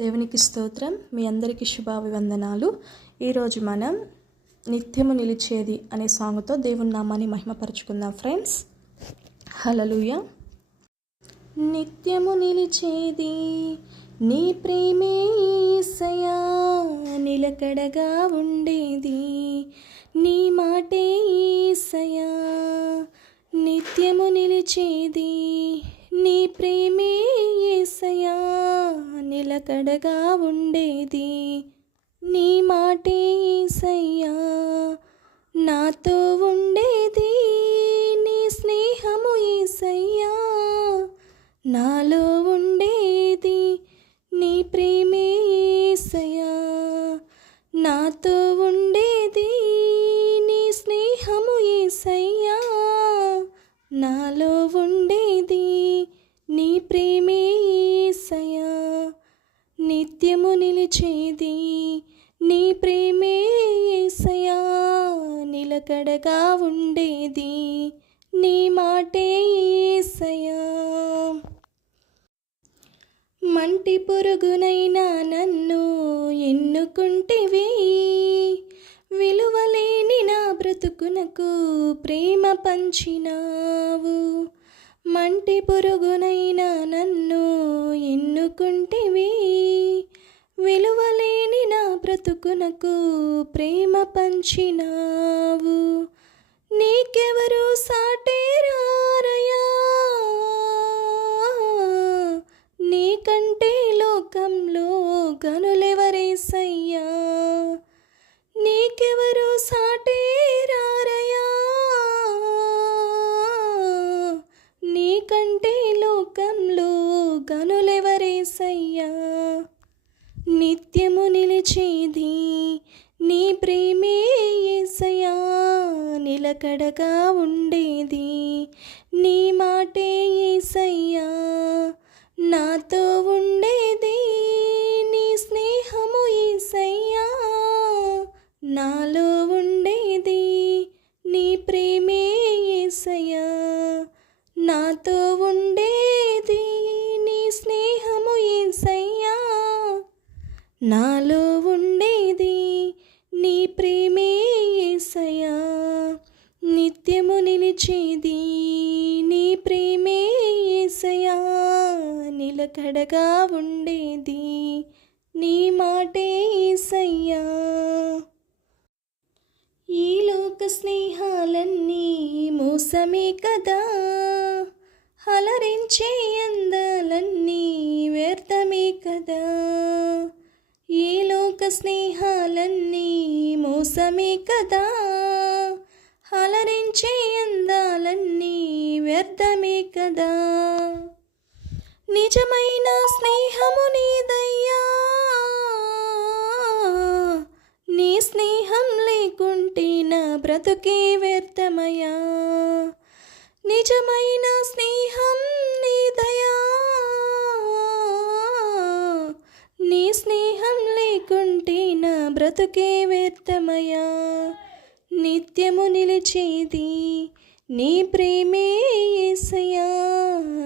దేవునికి స్తోత్రం. మీ అందరికీ శుభాభివందనాలు. ఈరోజు మనం నిత్యము నిలిచేది అనే సాంగ్తో దేవుని నామాన్ని మహిమపరుచుకుందాం ఫ్రెండ్స్. హలలుయ నిత్యము నిలిచేది నీ ప్రేమే ఈసయా నిలకడగా ఉండేది నీ మాటే ఈసయా. నిత్యము నిలిచేది తడగా ఉండేది. నీ మాటే ఈసయ్యా నాతో ఉండేది. నీ స్నేహము ఈసయ్యా నాలో ఉండేది. నీ ప్రేమే ఈసయ్యా నాతో ఉండేది. నీ స్నేహము ఈసయ్యా నాలో ఉండేది. నీ ప్రేమే ఈసయ్యా. నిత్యము నిలిచేది నీ ప్రేమే ఏసయా నిలకడగా ఉండేది నీ మాటే ఏసయా మంటి పురుగునైనా నన్ను ఎన్నుకుంటివి. విలువలేని నా బ్రతుకునకు ప్రేమ పంచినావు. మంటి పురుగునైనా నన్ను ఎన్నుకుంటేవే. బ్రతుకునకు ప్రేమ పంచినావు. నీకెవరు సాటేరారయా? నీకంటే లోకంలో గనులెవరేసయ్యా? నీకెవరు సాటేరారయా? నీకంటే లోకంలో గనులెవరేసయ్యా? నిత్యము నిలిచేది నీ ప్రేమే ఏసయా నిలకడగా ఉండేది నీ మాటే ఏసయ్యా. నాతో ఉండేది నీ స్నేహము ఏసయ్యా. నాలో ఉండేది నీ ప్రేమే ఏసయ్యా. నిత్యము నిలిచేది నీ ప్రేమే ఏసయ్యా. నిలకడగా ఉండేది నీ మాటే ఏసయ్యా. ఈ లోక స్నేహాలన్నీ మోసమే కదా. అలరించే అందాలన్నీ వ్యర్థమే కదా. స్నేహాలన్నీ మోసమే కదా. హలరించే అందాలన్నీ వ్యర్థమే కదా. నిజమైన స్నేహము నీదయ్యా. నీ స్నేహం లేకుంటే నా బ్రతుకే వ్యర్థమయ్యా. నిజమైన స్నేహం నీదయా నీ స్నేహం నా బ్రతుకే వ్యర్థమయా నిత్యము నిలిచేది నీ ప్రేమే ఏసయా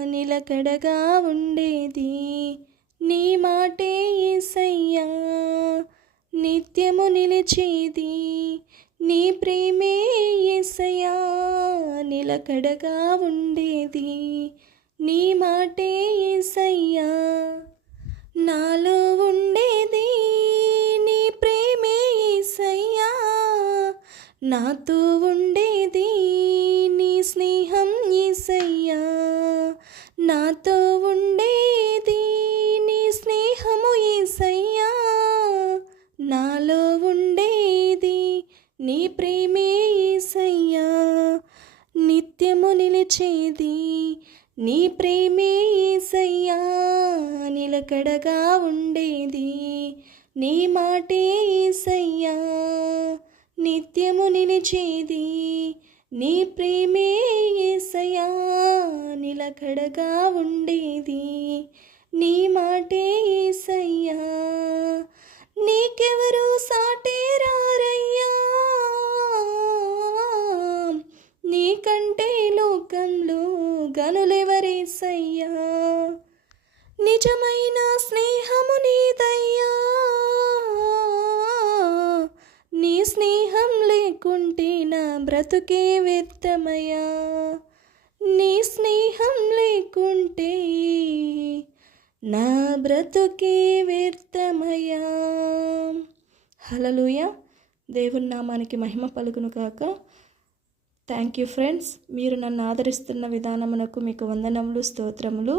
నిలకడగా ఉండేది నీ మాటే ఏసయ్యా. నిత్యము నిలిచేది నీ ప్రేమే ఏసయా నిలకడగా ఉండేది నీ మాటే ఏసయ్యా. నాలో ఉండేది నాతో ఉండేది నీ స్నేహం ఏసయ్యా. నాతో ఉండేది నీ స్నేహము ఏసయ్యా. నాలో ఉండేది నీ ప్రేమే ఏసయ్యా. నిత్యము నిలిచేది నీ ప్రేమే ఏసయ్యా. నిలకడగా ఉండేది నీ మాటే ఏసయ్యా. నిత్యము నిలిచేది. నీ ప్రేమే ఏసయ్యా నిలకడగా ఉండేది. నీ మాటే ఏసయ్యా నీకెవరు సాటేరారయ్యా. నీకంటే లోకంలో గనులెవరేసయ్యా? అనుకుంటే నా బ్రతుకే వ్యర్థమయ్యా. నీ స్నేహం లేకుంటే నా బ్రతుకే వ్యర్థమయ్యా. హలలుయ దేవుని నామానికి మహిమ పలుకును కాక థ్యాంక్ యూ ఫ్రెండ్స్ మీరు నన్ను ఆదరిస్తున్న విధానమునకు మీకు వందనములు స్తోత్రములు.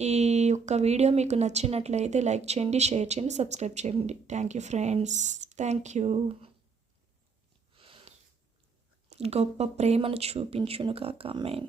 ఈ యొక్క వీడియో మీకు నచ్చినట్లయితే లైక్ చేయండి షేర్ చేయండి సబ్స్క్రైబ్ చేయండి. Thank you friends thank you గొప్ప ప్రేమను చూపించును కాక. మెయిన్